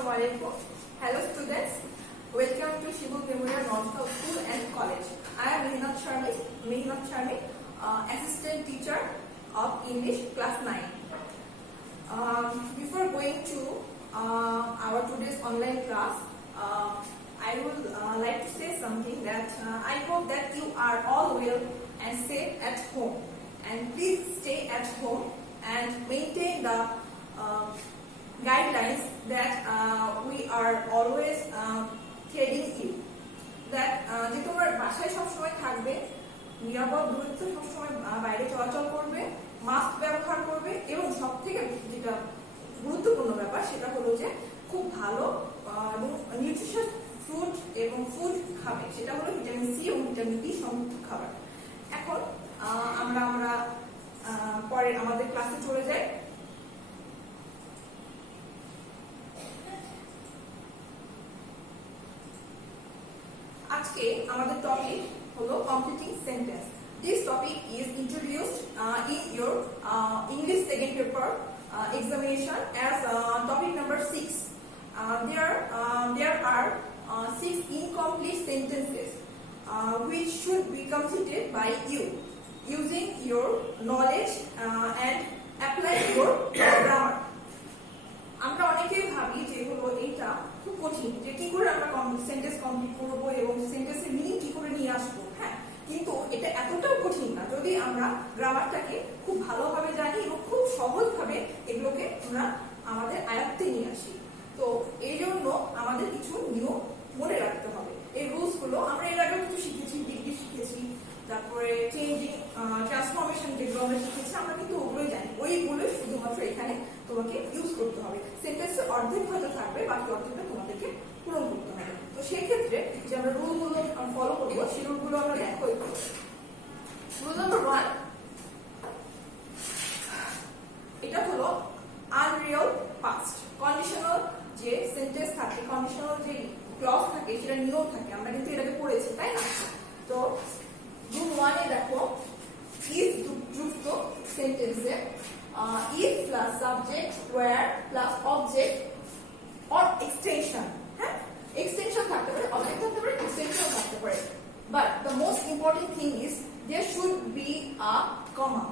Assalamualaikum. Hello students. Welcome to Shibul Memorial Northcote School and College. I am Mehnat Sharmi, assistant teacher of English class 9. Before going to our today's online class, I would like to say something that I hope that you are all well and safe at home. And please stay at home and maintain the guidelines that we are always telling you. That যে তোমরা বাসায় সবসময় থাকবে, নিরাপদ দূরত্ব সবসময় বাইরে চলাচল করবে, মাস্ক ব্যবহার করবে এবং সবথেকে যেটা গুরুত্বপূর্ণ ব্যাপার সেটা হলো যে খুব ভালো নিউট্রিশন ফ্রুট এবং ফুড খাবে, সেটা হলো ভিটামিন সি এবং ভিটামিন বি সমৃদ্ধ খাবার। এখন আমরা পরে আমাদের ক্লাসে চলে যাই। আজকে আমাদের টপিক হলো completing sentence. This topic is introduced in your English second paper examination as topic number 6. There are 6 incomplete sentences which should be completed by you using your knowledge and apply your grammar. আমরা অনেকেই ভাবি যে হলো এইটা খুব কঠিন, যে কি করে আমরা সেন্টেন্স কমপ্লিট করবো এবং সেন্টেন্সের মিনিং কি করে নিয়ে আসবো। হ্যাঁ, কিন্তু এটা এতটাও কঠিন না যদি আমরা গ্রামারটাকে খুব ভালোভাবে জানি এবং খুব সহজভাবে এগুলোকে আমরা আমাদের আয়ত্তে নিয়ে আসি। তো এই জন্য আমাদের কিছু নিয়ম মনে রাখতে হবে। এই রুলস গুলো আমরা এর আগে কিছু শিখেছি, ডিগ্রি শিখেছি, তারপরে চেঞ্জিং ট্রান্সফরমেশন যেগুলো আমরা শিখেছি, আমরা কিন্তু ওগুলোই জানি। ওইগুলো শুধুমাত্র এখানে তোমাকে ইউজ করতে হবে। সেন্টেন্সের অর্ধেক হয়তো থাকবে, বাকি অর্ধেকটা তোমাদেরকে পূরণ করতে হবে। তো সেক্ষেত্রে যে আমরা রুলগুলো ফলো করবো, সেই রুলগুলো আমরা দেখো। রুল নাম্বার 1, এটা হলো আনরিয়াল পাস্ট। কন্ডিশনাল যে সেন্টেন্স থাকে, কন্ডিশনাল যে ক্লজ থাকে, সেটা নিয়ম থাকে, আমরা কিন্তু এটাকে পড়েছি, তাই না? তো রুল 1 এ দেখো, ইফ যুক্ত সেন্টেন্সে if plus subject where plus object or extension, হ্যাঁ, extension থাকতে পারে, object থাকতে পারে, extension থাকতে পারে, but the most important thing is there should be a comma.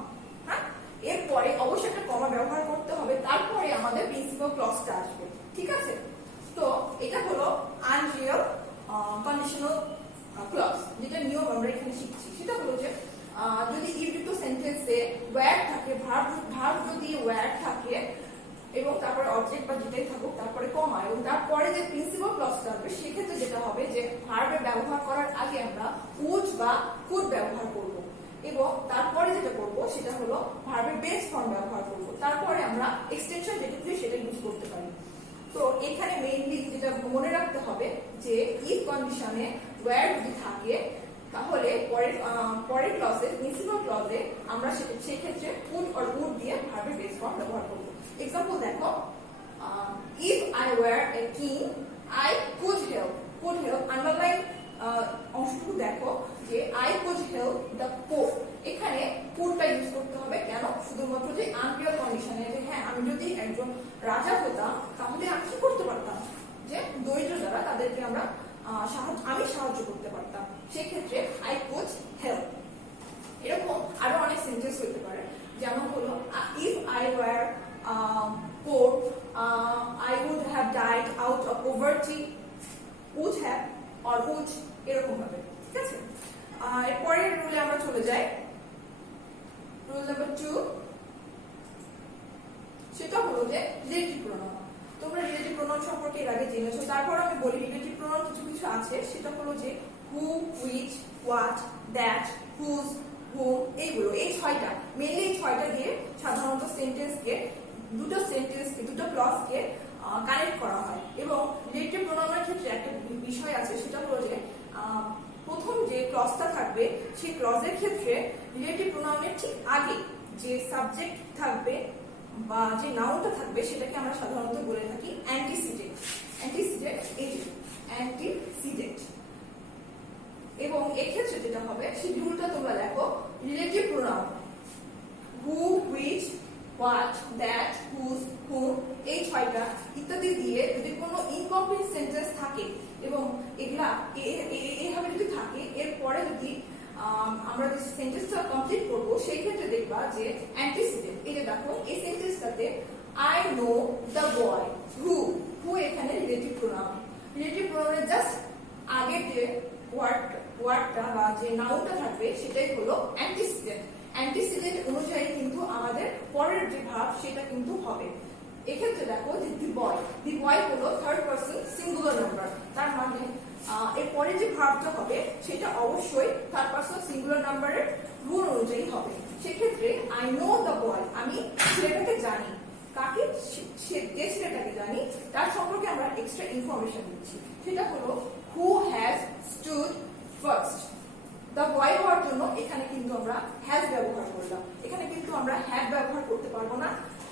হ্যাঁ, এরপরে অবশ্যই একটা কমা ব্যবহার করতে হবে, তারপরে আমাদের প্রিন্সিপাল ক্লজটা আসবে। ঠিক আছে? তো এটা হলো আনরিয়াল কন্ডিশনাল ক্লজ, যেটা নিয়ম আমরা এখানে শিখছি। সেটা হলো যে যদি ইফযুক্ত সেন্টেন্সে ওয়্যার থাকে, ভার্ব যদি ওয়্যার থাকে এবং তারপরে অবজেক্ট বা যেটাই থাকুক, তারপরে কমা এবং তারপরে যে প্রিন্সিপাল ক্লজটা আসবে, সেক্ষেত্রে যেটা হবে যে ভার্বের ব্যবহার করার আগে আমরা উড বা কুড ব্যবহার করব এবং তারপরে যেটা করব সেটা হলো ভার্বের বেস ফর্ম ব্যবহার করব, তারপরে আমরা এক্সটেনশন যেটা দিয়ে সেটা ইউজ করতে পারি। তো এখানে মেইনলি যেটা মনে রাখতে হবে যে ইফ কন্ডিশনে ওয়্যার যদি থাকে তাহলে পরের ক্লজে, প্রিন্সিপাল ক্লজে আমরা সেক্ষেত্রে কুড অর উড দিয়ে ভার্বের বেস ফর্ম ব্যবহার করব। এক্সাম্পল দেখো, if I were a king I could help. Could help underline অংশটুকু দেখো যে I could help the poor. এখানে কুডটা ইউজ করতে হবে। কেন? শুধুমাত্র যে আনরিয়াল কন্ডিশনে, যে হ্যাঁ আমি যদি একজন রাজা হতাম তাহলে আমি কি করতে পারতাম, যে দরিদ্র যারা তাদেরকে আমি সাহায্য করতে পারতাম, সেক্ষেত্রে আই কুড হেল্প। এরকম আরো অনেক সেন্টেন্স হতে পারে, যেমন হলো if I were poor I would have died out of poverty, would have or would, এরকম ভাবে। ঠিক আছে? এরপরের রুলে আমরা চলে যাই। রুল নাম্বার 2, সেটা হলো যে রিলেটিভ প্রোনাউন। তোমরা রিলেটিভ প্রোনাউন সম্পর্কে এর আগে জেনেছো, তারপর আমি বলি রিলেটিভ প্রোনাউন কিছু আছে। সেটা হলো যে হু, হুইচ, হোয়াট, দ্যাট, হুজ, হুম, এইগুলো, এই 6টা মেইনলি, এই 6টা দিয়ে সাধারণত সেন্টেন্সকে, দুটো ক্লজকে কানেক্ট করা হয়। এবং রিলেটিভ প্রোনাউনের ক্ষেত্রে একটা বিষয় আছে, সেটা হলো যে প্রথম যে ক্লজটা থাকবে সেই ক্লজের ক্ষেত্রে রিলেটিভ প্রোনাউনের ঠিক আগে যে সাবজেক্ট থাকবে বা যে নাউনটা থাকবে সেটাকে আমরা সাধারণত বলে থাকি অ্যান্টিসিডেন্ট। অ্যান্টিসিডেন্ট। এবং এক্ষেত্রে যেটা হবে সেই রুলটা তোমরা দেখো, relative pronoun who, which, what, that, whose, whom, এই 6টা ইত্যাদি ইত্যাদি দিয়ে যদি কোনো ইনকমপ্লিট সেন্টেন্স থাকে এবং এগুলা এইভাবে যদি থাকে, এরপরে যদি আমরা যে সেন্টেন্সটা কমপ্লিট করবো সেই ক্ষেত্রে দেখবা যে অ্যান্টিসিডেন্ট, এই যে দেখো এই সেন্টেন্সটাতে আই নো দ্য বয় হু এখানে রিলেটিভ প্রোনাউন, রিলেটিভ প্রোনাউনের জাস্ট আগের যে ওয়ার্ডটা বা যে নাউনটা থাকবে সেটাই হলো অ্যান্টিসিডেন্ট। অ্যান্টিসিডেন্ট অনুযায়ী কিন্তু আমাদের পরের যে ভাব সেটা কিন্তু হবে। এক্ষেত্রে দেখো যে দি বয় হলো থার্ড পারসন সিঙ্গুলার নাম্বার, তার মানে এরপরে যে ভার্বটা হবে সেটা অবশ্যই থার্ড পারসন সিঙ্গুলার নাম্বারের রুল অনুযায়ী হবে। সেক্ষেত্রে আই নো দ্য বয়, আমি ছেলেটাকে জানি। কাকে? যে ছেলেটাকে জানি তার সম্পর্কে আমরা এক্সট্রা ইনফরমেশন দিচ্ছি, সেটা হলো who has stood first. The boy হওয়ার জন্য এখানে কিন্তু আমরা হ্যাজ ব্যবহার করলাম, এখানে কিন্তু আমরা হ্যাড ব্যবহার করতে পারবো না,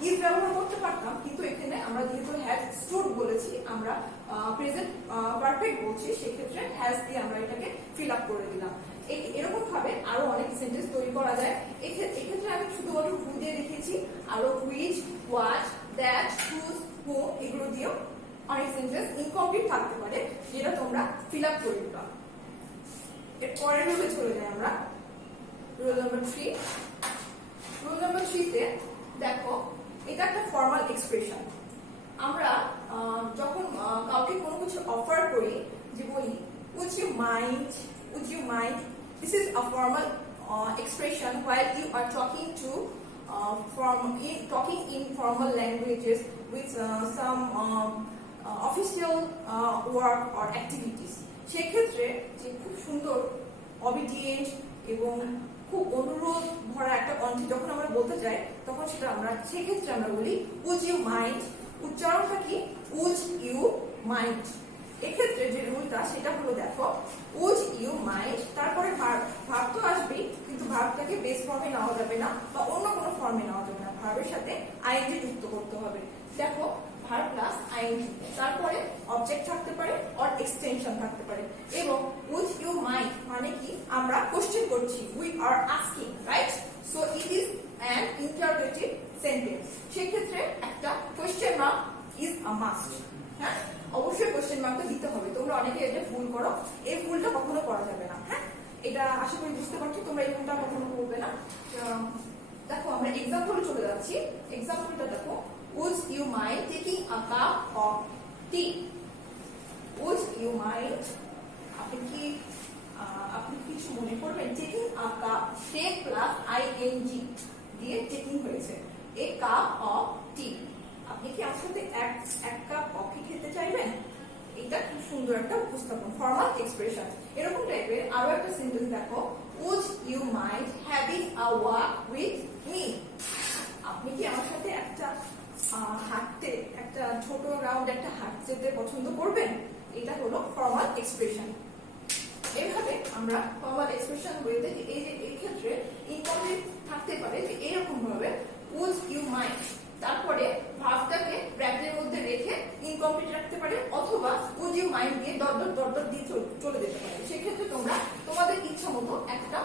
ইজ ব্যবহার করতে পারতাম, কিন্তু এখানে আমরা যেহেতু হ্যাজ স্টুড বলেছি, আমরা প্রেজেন্ট পারফেক্ট বলছি, সেক্ষেত্রে হ্যাজ দিয়ে আমরা এটাকে ফিল আপ করে দিলাম। এরকম ভাবে আরো অনেক সেন্টেন্স তৈরি করা যায়। এক্ষেত্রে আমি শুধুমাত্র হু দিয়ে দেখিয়েছি, আরো হুইচ, হোয়াট, দ্যাট, হুজ, হু এগুলো দিয়েও অনেক সেন্টেন্স ইনকমপ্লিট থাকতে পারে, যেটা তোমরা ফিল আপ করে দিবা। এর পরের রুলে চলে যাই আমরা, রুল নাম্বার 3। রুল নাম্বার 3 তে দেখো এটা একটা ফর্মাল এক্সপ্রেশন। আমরা যখন কাউকে কোনো কিছু অফার করি, যে বলি would you mind, this is a formal expression while you are talking in formal languages with some official work or activities. সেক্ষেত্রে যে খুব সুন্দর অবিডিয়েন্ট এবং খুব অনুরোধ ভরা একটা কণ্ঠে যখন আমরা বলতে যাই, তখন সেটা আমরা সেক্ষেত্রে আমরা বলি would you mind। উচ্চারণটা কি? would you mind। এক্ষেত্রে যে রুলটা সেটা হলো দেখো would you mind, তারপরে ভার্ব তো আসবেই, কিন্তু ভার্বটাকে বেস ফর্মে নেওয়া যাবে না বা অন্য কোনো ফর্মে নেওয়া যাবে না, ভার্বের সাথে আইএনজি যুক্ত করতে হবে। দেখো ভার্ব প্লাস আইএনজি, তারপরে অবজেক্ট থাকতে পারে অর এক্সটেনশন থাকতে পারে। এবং would you mind মানে কি? আমরা কোশ্চেন করছি, we are asking, right? So it is an interrogative sentence. সেক্ষেত্রে একটা question mark is a must. হ্যাঁ, অবশ্যই কোশ্চেন মার্কটা দিতে হবে। তোমরা অনেকে এটা ভুল করো, এই ভুলটা কখনো করা যাবে না। হ্যাঁ, এটা আশা করি বুঝতে পারছো, তোমরা এই ভুলটা কখনো করবে না। দেখো আমরা এক্সাম্পলে চলে যাচ্ছি। এক্সাম্পলটা দেখো, would you mind taking a cup of tea? would you mind, আপনি কিছু মনে করবেন? taking a cup, take plus ing দিয়ে টেকিং হয়েছে, a cup of tea। আপনি কি আমার সাথে এক কাপ কফি খেতে চাইবেন? এটা খুব সুন্দর একটা উপস্থাপন, ফর্মাল এক্সপ্রেশন। এরকম টাইপের আরো একটা সেন্টেন্স দেখো, would you mind having a walk with me? আপনি কি আমার সাথে হাঁটতে, একটা ছোট রাউন্ড একটা হাঁটতে যেতে পছন্দ করবেন? এটা হলো ফর্মাল এক্সপ্রেশন। এইভাবে আমরা ফর্মাল এক্সপ্রেশন বলতে এই ক্ষেত্রে ইনকমপ্লিট থাকতে পারে যে এরকম ভাবে would you mind, তারপরে ভার্বটাকে ব্র্যাকেটের মধ্যে রেখে ইনকমপ্লিট রাখতে পারে, অথবা would you mind দিয়ে ডট দিয়ে চলে যেতে পারে। সেক্ষেত্রে তোমরা তোমাদের ইচ্ছা মতো একটা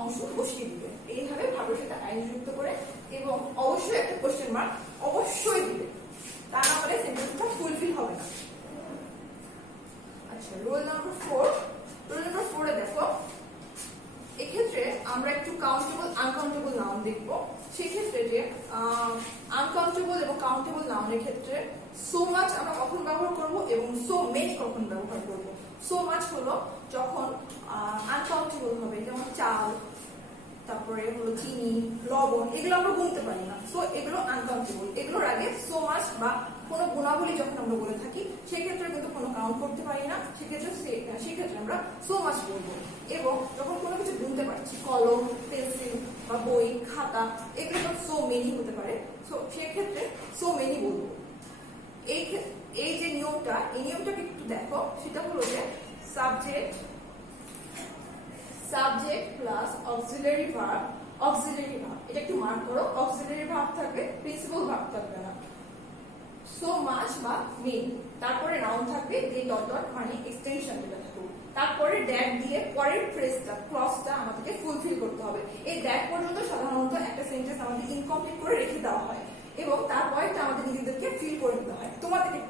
অংশ বসিয়ে দিবে, এইভাবে ভাবের সাথে আইন যুক্ত করে, এবং অবশ্যই একটা কোশ্চেন মার্ক অবশ্যই দিবে, তা না হলে সেন্টেন্সটা ফুলফিল হবে না। আচ্ছা, রোল নাম্বার 4। রোল নাম্বার 4 এ দেখো এক্ষেত্রে আমরা একটু কাউন্টেবল আনকাউন্টেবল নাউন দেখবো। সেক্ষেত্রে যে আনকাউন্টেবল এবং কাউন্টেবল নাউনের ক্ষেত্রে সো মাচ আমরা কখন ব্যবহার করব এবং সো মেনি কখন ব্যবহার করব। সো মাচ হলো যখন আনকাউন্টেবল হবে, যেমন চাল, তারপরে হলো চিনি, লবণ, এগুলো আমরা গুনতে পারি না, সো এগুলো আনকাউন্টেবল। এগুলোর আগে সো মাচ বা কোনো গুণাবলী যখন আমরা বলে থাকি সেক্ষেত্রে কিন্তু কোনো কাউন্ট করতে পারি না, সেক্ষেত্রে আমরা সো মাচ বলবো। এবং যখন কোনো কিছু গুনতে পারছি, কলম, পেন্সিল বা বই, খাতা, এগুলো সো মেনি হতে পারে, সো সেক্ষেত্রে সো মেনি বলবো। এই যে নিয়মটা, এই নিয়মটাকে একটু দেখো, সেটা হলো যে সাবজেক্ট প্লাস অক্সিলারি ভার্ব, এটা একটু মার্ক করো, অক্সিলারি ভার্ব থাকবে, প্রিন্সিপাল ভার্ব থাকবে না। সো মাচ বা মেনি, তারপরে নাউন থাকবে, দিয়ে ডট মানে এক্সটেনশন যেটা থাকবে, তারপরে দ্যাট দিয়ে পরের ফ্রেজটা, ক্লজটা আমাদেরকে ফুলফিল করতে হবে। এই দ্যাট পর্যন্ত সাধারণত একটা সেন্টেন্স আমাদের ইনকমপ্লিট করে রেখে দেওয়া হয়, এবং তারপরেটা আমাদের নিজেদেরকে ফিল করে নিতে হয়, তোমাদেরকে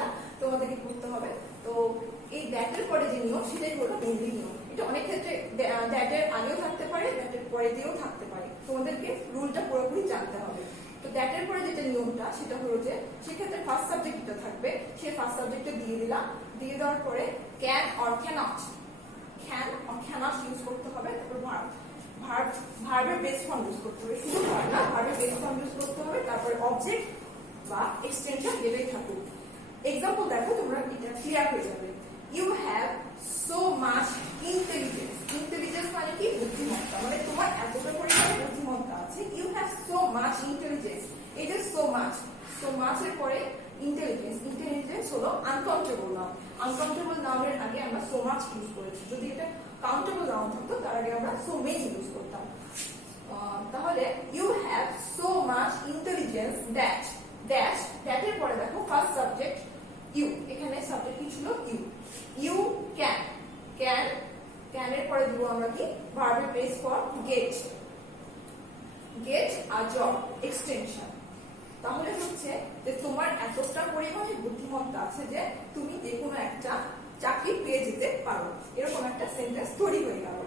এটা তোমাদেরকে করতে হবে। তো এই দ্যাটের পরে যে নিয়ম সেটাই হলো মেনলি নিয়ম। এটা অনেক ক্ষেত্রে দ্যাটের আগেও থাকতে পারে, দ্যাটের পরে দিয়েও থাকতে পারে, তোমাদেরকে রুলটা পুরোপুরি জানতে হবে। তো দ্যাটের পরে যেটা নিয়মটা সেটা হলো যে সেক্ষেত্রে ফার্স্ট সাবজেক্ট যেটা থাকবে সেই ফার্স্ট সাবজেক্টটা দিয়ে দিলাম, দিয়ে দেওয়ার পরে can or cannot, can or cannot use করতে হবে। তারপর ভার্বের বেস ফর্ম ইউজ করতে হবে, শুধু ভার্ব না, ভার্বের বেস ফর্ম ইউজ করতে হবে। তারপরে অবজেক্ট বা এক্সটেনশন যেটাই থাকুক। এক্সাম্পল দেখো, তোমরা এটা ক্লিয়ার হয়ে যাবে। You have so much intelligence. Intelligence মানে কি? বুদ্ধিমত্তা, মানে তোমার এতটা পরিমাণে বুদ্ধিমত্তা আছে। You have so much intelligence, এই যে সো মাচ, সো মাচের পরে ইন্টেলিজেন্স, ইন্টেলিজেন্স হলো আনকাউন্টেবল নাউন। আনকাউন্টেবল নাউনের আগে আমরা সো মাচ ইউজ করেছি। যদি এটা কাউন্টেবল নাউন থাকতো তার আগে আমরা সো মেনি ইউজ করতাম। তাহলে you have so much intelligence that, দ্যাটের পরে দেখো ফার্স্ট সাবজেক্ট ইউ, এখানে সাবজেক্ট কি ছিল? ইউ। ইউ ক্যান, ক্যানের পরে দিব আমরা কি? ভার্বের base form get, a job, extension. তাহলে হচ্ছে যে তোমার এতটা পরিমাণে বুদ্ধিমত্তা আছে যে তুমি যে কোনো একটা চাকরি পেয়ে যেতে পারো, এরকম একটা সেন্টেন্স তৈরি হয়ে গেল।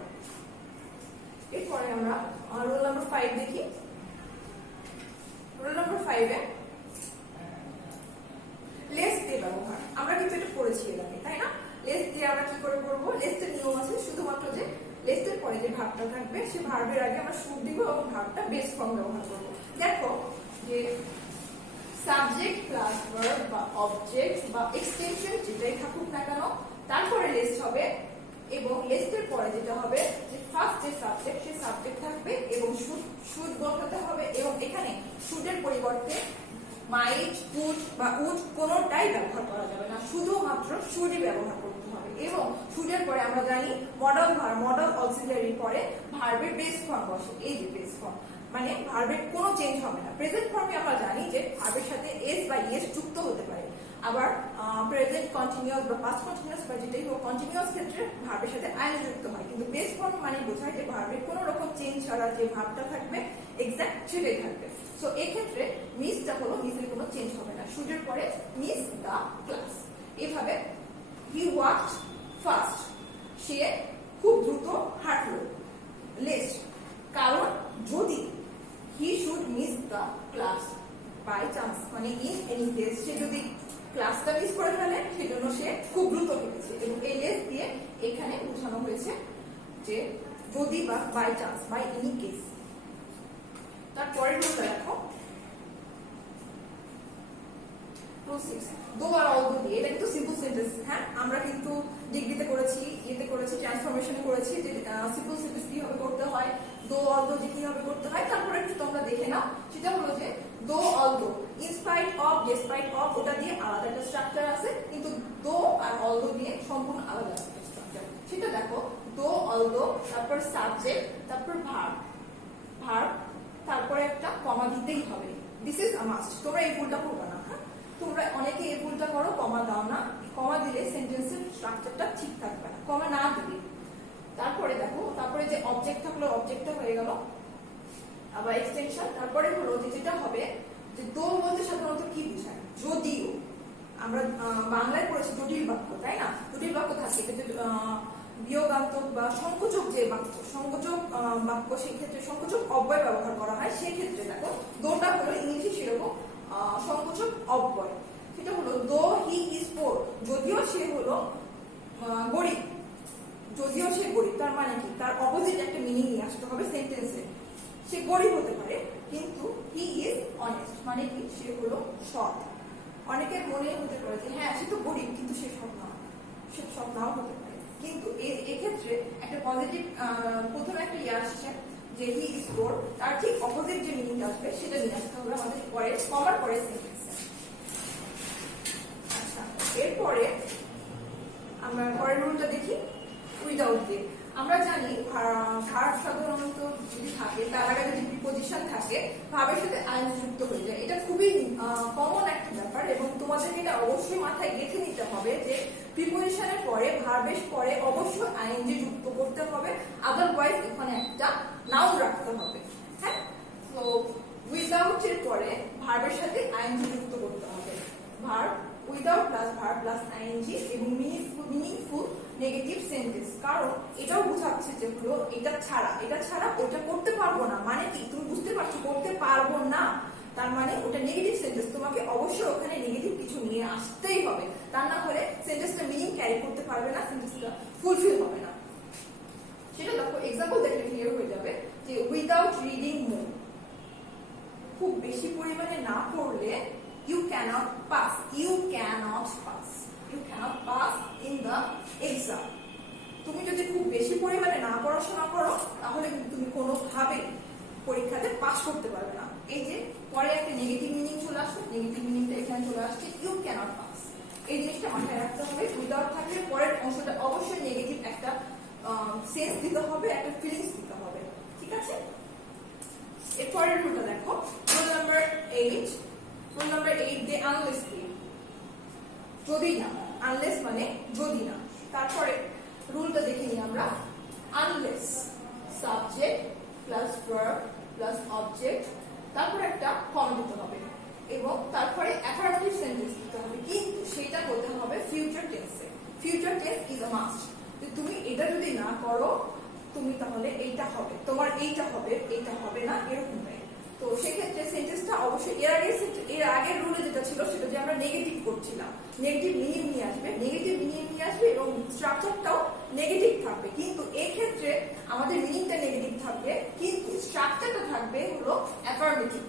এরপরে আমরা রোল নাম্বার 5 দেখি। রোল নাম্বার 5 এ লেস দিয়ে ব্যবহার, আমরা কিন্তু এটা পড়েছি এর আগে, তাই না? লেস দিয়ে আমরা কি করে করবো? লেসের নিয়ম আছে শুধুমাত্র যে লেসের পরে যে ভার্বটা থাকবে সে ভার্বের আগে আমরা শুড দিব এবং ভার্বটা বেস ফর্ম ব্যবহার করবো। দেখো যে সাবজেক্ট প্লাস ভার্ব বা অবজেক্ট বা এক্সটেনশন যেটাই থাকুক না কেন, তারপরে লেস হবে এবং লেসের পরে যেটা হবে যে ফার্স্ট যে সাবজেক্ট সে সাবজেক্ট থাকবে এবং শুড বসাতে হবে। এবং এখানে শুডের পরিবর্তে মাইট, কুড বা উড কোনোটাই ব্যবহার করা যাবে না, শুধুমাত্র শুডই ব্যবহার করতে হবে। এবং শুডের পরে আমরা জানি মডাল ভার্ব, মডাল অক্সিলারি পরে ভার্বের বেস ফর্ম বসে, এই যে বেস ফর্ম, মানে ভার্বের কোনো চেঞ্জ হবে না। প্রেজেন্ট ফর্মে আমরা জানি যে ভার্বের সাথে এস বা ইএস যুক্ত হতে পারে, আবার প্রেজেন্ট কন্টিনিউয়াস বা পাস্ট কন্টিনিউয়াস বা যেটাই হোক কন্টিনিউয়াস ক্ষেত্রে ভার্বের সাথে আইএন যুক্ত হয়। কিন্তু বেস ফর্ম মানে বোঝায় যে ভার্বের কোনো রকম চেঞ্জ ছাড়া যে ভার্বটা থাকবে এক্সাক্ট সেটাই থাকবে। সো এই ক্ষেত্রে মিসটা হলো মিসের কোনো চেঞ্জ হবে না, শুডের পরে মিস দা ক্লাস। এইভাবে হি ওয়াকড ফাস্ট, সে খুব দ্রুত হাঁটলো। লেস, কারণ যদি he should miss the class by chance, মানে ইন এনি কেস সে যদি ক্লাসটা মিস করে ফেলে সেজন্য সে খুব দ্রুত হেঁটেছে। এবং এই লেস দিয়ে এখানে বোঝানো হয়েছে যে যদি বা by chance, by any case. তারপরের রুলটা দেখো, দো আর অল দো দিয়ে, এটা কিন্তু সিম্পল সেন্টেন্স। হ্যাঁ, আমরা কিন্তু ডিগ্রিতে করেছি, ইয়েতে করেছি, ট্রান্সফরমেশনে করেছি যে সিম্পল সেন্টেন্স কিভাবে করতে হয়, দো অল দো যে কিভাবে করতে হয়। তারপরে একটু তোমরা দেখে নাও, সেটা হলো যে দো অল দো, ইনস্পাইট অফ, ডেসপাইট অফ, ওটা দিয়ে আলাদা একটা স্ট্রাকচার আছে, কিন্তু দো আর অল দো দিয়ে সম্পূর্ণ আলাদা একটা স্ট্রাকচার। সেটা দেখো, দো অল দো, তারপর সাবজেক্ট, তারপর ভার্ব, তারপরে একটা কমা দিতেই হবে। This is a must. তোমরা এই ভুলটা করবে না। হ্যাঁ, তোমরা অনেকে এই ভুলটা করো, কমা দাও না। কমা দিলে সেন্টেন্সের স্ট্রাকচারটা ঠিক থাকবে না, কমা না দিলে। তারপরে দেখো, তারপরে যে অবজেক্ট থাকলো অবজেক্টটা হয়ে গেল, আবার এক্সটেনশন। তারপরে হলো যে যেটা হবে যে দো বলতে সাধারণত কি বোঝায়? যদিও আমরা বাংলায় পড়েছি জটিল বাক্য, তাই না? জটিল বাক্য থাকে বিয়োগান্তক বা সংকোচক যে বাক্য, সংকোচক বাক্য, সেই ক্ষেত্রে সংকোচক অব্যয় ব্যবহার করা হয়। সেই ক্ষেত্রে দেখো দোটা হলো ইংলিশে সেরকম সংকোচক অব্যয়। সেটা হলো দো হি ইজ পোর, যদিও সে হলো গরিব, যদিও সে গরিব, তার মানে কি? তার অপোজিট একটা মিনিং নিয়ে আসতে হবে সেন্টেন্সে। সে গরিব হতে পারে কিন্তু হি ইজ অনেস্ট, মানে কি? সে হলো সৎ। অনেকের মনে হতে পারে যে হ্যাঁ সে তো গরিব কিন্তু সে সৎ না, সে সৎ নাও হতে পারে। কিন্তু এক্ষেত্রে একটা পজিটিভ প্রথমে একটা ইয়ে আসছে যে হি ইজ পোর, তার ঠিক অপোজিট যে মিনিং আসবে সেটা নিয়ে আসতে হবে আমাদের পরে কমার পরে সেন্টেন্সে। আচ্ছা, এরপরে আমরা পরের রুলটা দেখি, উইদাউট দিয়ে। আমরা জানি ভার্ব সাধারণত যদি থাকে তার আগে যদি প্রিপোজিশন থাকে ভার্বের সাথে আইএনজি যুক্ত হয়ে যায়। এটা খুবই কমন একটা ব্যাপার এবং তোমাদেরকে এটা অবশ্যই মাথায় গেঁথে নিতে হবে যে প্রিপোজিশনের পরে ভার্বের পরে অবশ্যই আইএনজি যুক্ত করতে হবে, আদারওয়াইজ এখানে একটা নাউন রাখতে হবে। হ্যাঁ, তো উইদাউট এর পরে ভার্বের সাথে আইএনজি যুক্ত করতে হবে। Verb with without plus verb plus ING এবং মিনিংফুল নেগেটিভ সেন্টেন্স। কারণ এটাও বোঝাচ্ছে যে হলো এটা ছাড়া ওটা করতে পারবো না, মানে কি তুমি বুঝতে পারছো করতে পারবো না, তার মানে ওটা নেগেটিভ সেন্টেন্স, তোমাকে অবশ্যই ওখানে নেগেটিভ কিছু নিয়ে আসতেই হবে, তা না হলে সেন্টেন্সটা মিনিং ক্যারি করতে পারবে না, সেন্টেন্সটা ফুলফিল হবে না। সেটা দেখো এক্সাম্পল দেখলে ক্লিয়ার হয়ে যাবে যে উইদাউট রিডিং মোর, খুব বেশি পরিমাণে না পড়লে you cannot pass in the exam। তুমি যদি খুব বেশি পরিমাণে না পড়াশোনা করো তাহলে কিন্তু তুমি কোনোভাবে পরীক্ষাতে পাস করতে পারবে না। এই যে পরে একটা নেগেটিভ মিনিং চলে আসছে, নেগেটিভ মিনিংটা এখানে চলে আসছে you cannot pass, এই জিনিসটা মাথায় রাখতে হবে। উইদাউট থাকলে পরের অংশটা অবশ্যই নেগেটিভ একটা সেন্স দিতে হবে, একটা ফিলিংস দিতে হবে, ঠিক আছে। এরপরের রুলটা দেখো, রুল নাম্বার 8 দে আনলেস দিয়ে, যদি না, আনলেস মানে যদি না। তারপরে রুলটা দেখে নিই আমরা, unless subject plus verb plus object, তারপরে একটা কমা দিতে হবে এবং তারপরে অ্যাফার্মেটিভ সেন্টেন্স দিতে হবে, কিন্তু সেটা করতে হবে ফিউচার টেন্সে। Future tense is a must. তুমি এটা যদি না করো তুমি তাহলে এইটা হবে, তোমার এইটা হবে না, এরকম হয়। তো সেক্ষেত্রে সেন্টেন্সটা অবশ্যই এর আগের রুলে যেটা ছিল সেটা যে আমরা নেগেটিভ করছিলাম, নেগেটিভ মিনিং নিয়ে আসবে এবং স্ট্রাকচারটাও নেগেটিভ থাকবে, কিন্তু এই ক্ষেত্রে আমাদের মিনিংটা নেগেটিভ থাকবে কিন্তু স্ট্রাকচারটা থাকবে হলো অ্যাফার্মেটিভ।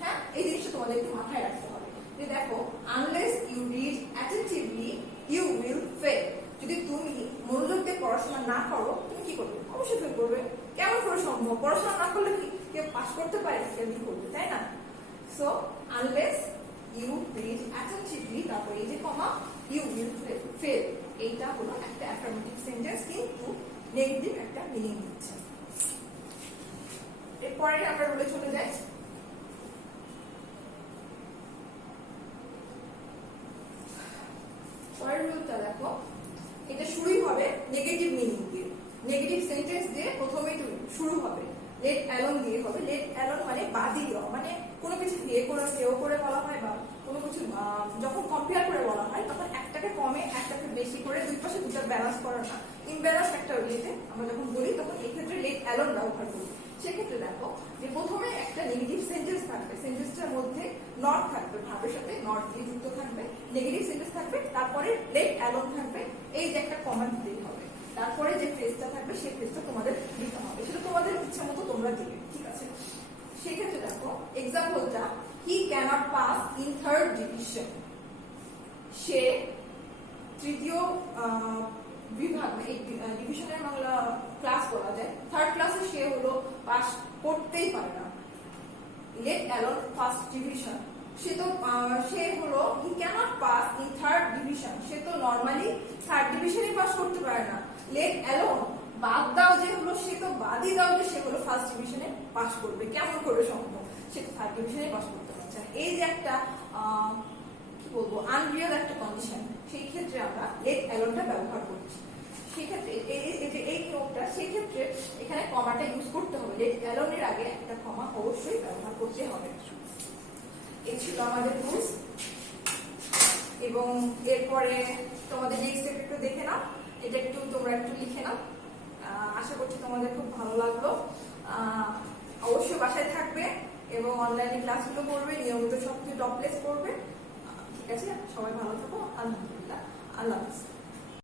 হ্যাঁ, এই জিনিসটা তোমাদের একটু মাথায় রাখতে হবে যে দেখো, unless you read attentively you will fail. যদি তুমি মনোযোগ দিয়ে পড়াশোনা না করো তুমি কি করবে? অবশ্যই ফেল করবে। কেমন করে সম্ভব? পড়াশোনা না করলে কি কেউ পাস করতে পারে? ফেল করবে, তাই না? So unless you read attentively, তারপর এই যে কমা, ইউ উইল ফেল, এইটা হলো একটা অ্যাফার্মেটিভ সেন্টেন্স কিন্তু নেগেটিভ একটা মিনিং দিচ্ছে। এরপরে আমরা রুলে চলে যাই। পরের রুলটা দেখো, এটা শুরুই হবে নেগেটিভ মিনিং দিয়ে, নেগেটিভ সেন্টেন্স দিয়ে প্রথমেই শুরু হবে, লেট অ্যালোন দিয়ে হবে। লেট অ্যালোন মানে বাদই দেওয়া, মানে কোনো কিছু কেউ করে বলা হয় বা কোনো কিছু যখন কম্পেয়ার করে বলা হয় তখন একটাকে কমে একটাকে বেশি করে দুই পাশে দুটো ব্যালেন্স করা না, ইমব্যালেন্স একটা ইয়েতে আমরা যখন বলি তখন এই ক্ষেত্রে লেট অ্যালোন ব্যবহার করি। সেক্ষেত্রে দেখো যে প্রথমে একটা নেগেটিভ সেন্টেন্স থাকবে, সেন্টেন্সটার মধ্যে নট থাকবে, ভার্বের সাথে নট দিয়ে যুক্ত থাকবে, নেগেটিভ সেন্টেন্স থাকবে, তারপরে লেট অ্যালোন থাকবে, এই যে একটা কমা দিতেই হবে, তারপরে যে ফ্রেজটা থাকবে সেই ফ্রেজটা তোমাদের দিতে হবে, সেটা তোমাদের ইচ্ছা মতো তোমরা দিবে, ঠিক আছে। সেক্ষেত্রে দেখো এক্সাম্পলটা, he cannot pass in third division, সে তৃতীয় বিভাগ, এই ডিভিশনের বাংলা ক্লাস বলা যায়, থার্ড ক্লাসে সে হলো পাস করতেই পারে না। লেট অ্যালোন ফার্স্ট ডিভিশন, সে হলো he cannot pass in third division, সে তো নর্মালি থার্ড ডিভিশনে পাস করতে পারে না। লেট অ্যালোন বাদ দাও যে হলো, সে তো বাদই দাও যে সে হলো ফার্স্ট ডিভিশনে পাস করবে, কেমন করে সম্ভব? সে তো থার্ড ডিভিশনে পাস করতে পারছে না। এই যে একটা কি বলবো আনরিয়াল একটা কন্ডিশন, সেই ক্ষেত্রে আমরা লেট অ্যালোনটা ব্যবহার করছি। সেক্ষেত্রে এই নিয়মটা, সেক্ষেত্রে এখানে কমাটা ইউজ করতে হবে, লেট অ্যালোনের আগে একটা কমা অবশ্যই ব্যবহার করতে হবে। এই ছিল আমাদের রুলস, এবং এরপরে তোমাদের নেক্সট স্টেপ একটু দেখে নাও, এটা একটু তোমরা একটু লিখে নাও। আশা করছি তোমাদের খুব ভালো লাগলো। অবশ্যই বাসায় থাকবে এবং অনলাইনে ক্লাসগুলো করবে, নিয়মিত সবকিছু টপ প্লেস করবে, ঠিক আছে। সবাই ভালো থাকো, আলহামদুলিল্লাহ, আল্লাহ হাফেজ।